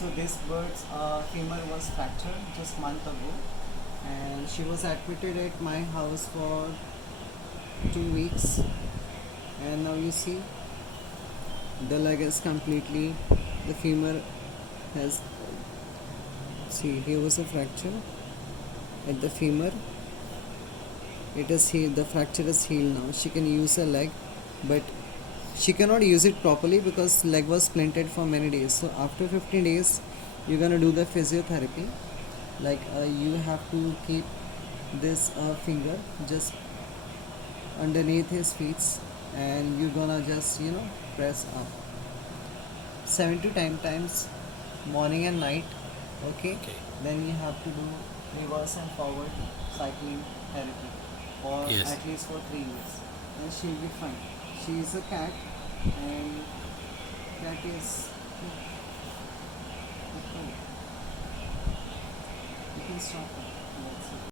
So this bird's femur was fractured just month ago, and she was admitted at my house for 2 weeks. And now you see the leg is completely, the femur has, see here was a fracture at the femur. It is healed, the fracture is healed now. She can use her leg, but she cannot use it properly because leg was splinted for many days. So after 15 days you're gonna do the physiotherapy. Like you have to keep this finger just underneath his feet, and you're gonna just press up 7 to 10 times, morning and night. Okay, Okay. then you have to do reverse and forward cycling therapy for Yes. at least for 3 weeks, and she'll be fine. She is a cat, and that is, you can stop her. That's it.